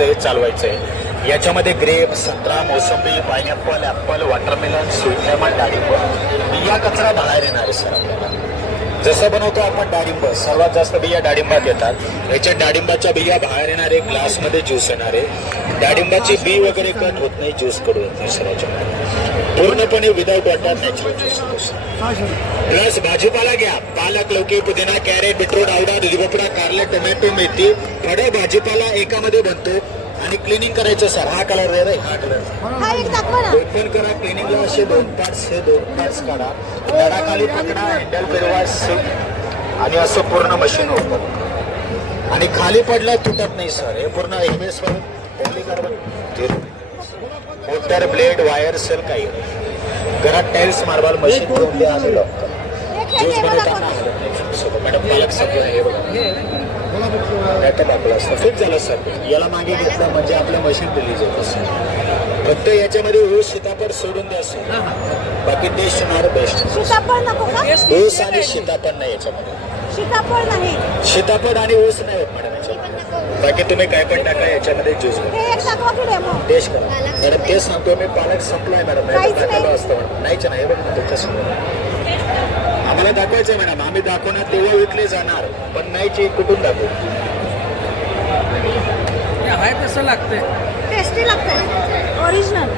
चालवायचं आहे. याच्यामध्ये ग्रेप, संत्रा, मोसंबी, pineapple, Apple, watermelon, sweet lemon, डाळिंब बिया कचरा बाहेर येणार आहे सर आपल्याला. जसं बनवतो आपण डाळिंब, सर्वात जास्त बिया डाळिंबात येतात. याच्यात डाळिंबाच्या बिया बाहेर येणार आहे, ग्लासमध्ये ज्यूस येणार आहे. डाळिंबाची बी वगैरे कट होत नाही, ज्यूस कडू येत नाही सर याच्यामध्ये. पूर्णपणे without water natural juice. Plus भाजीपाला घ्या, पालक, लौकी, पुदिना, कॅरेट, बीटरूट, आवडा, दुधी भोपळा, कारले, टोमॅटो, मेथी, फळं भाजीपाला एकामध्ये बनतो. आणि क्लिनिंग करायचं सर. हा कलर आहे, हा कलर ओपन करा. क्लिनिंगला असे 2 पार्ट्स, हे 2 पार्ट्स काढा, दडाखाली पकडा, हँडल फिरवा आणि असं पूर्ण मशीन ओपन. आणि खाली पडला तुटत नाही सर. हे पूर्ण एमएस वर पॉलिकार्बन, मोटर, ब्लेड, वायर, सेल काही घरात टाइल्स, मार्बल मशीन करून द्या. आणि ज्यूस बनवताना मॅडम पालक सगळं हे बघा फिक्स झालं सर. याला मागे घेतलं म्हणजे आपलं मशीन रिलीज होत असं. फक्त याच्यामध्ये ऊस, सीताफळ सोडून द्या सर. बाकी टेस्ट होणार बेस्ट. ऊस आणि सीताफळ नाही याच्यामध्ये. सीताफळ आणि ऊस नाही होत मॅडम याच्यामध्ये. बाकी तुम्ही काय पण टाका याच्यामध्ये ज्यूस टेस्ट करा मॅडम. तेच सांगतो मी. पालक संपलाय मॅडम. टाकायला असतं नाहीच नाही बघ तुमच्या आम्हाला दाखवायचं मॅडम. आम्ही दाखवणार तेव्हा विकले जाणार, पण नाहीची कुठून दाखवू. हाय तसं लागतंय, टेस्टी लागतंय ओरिजिनल.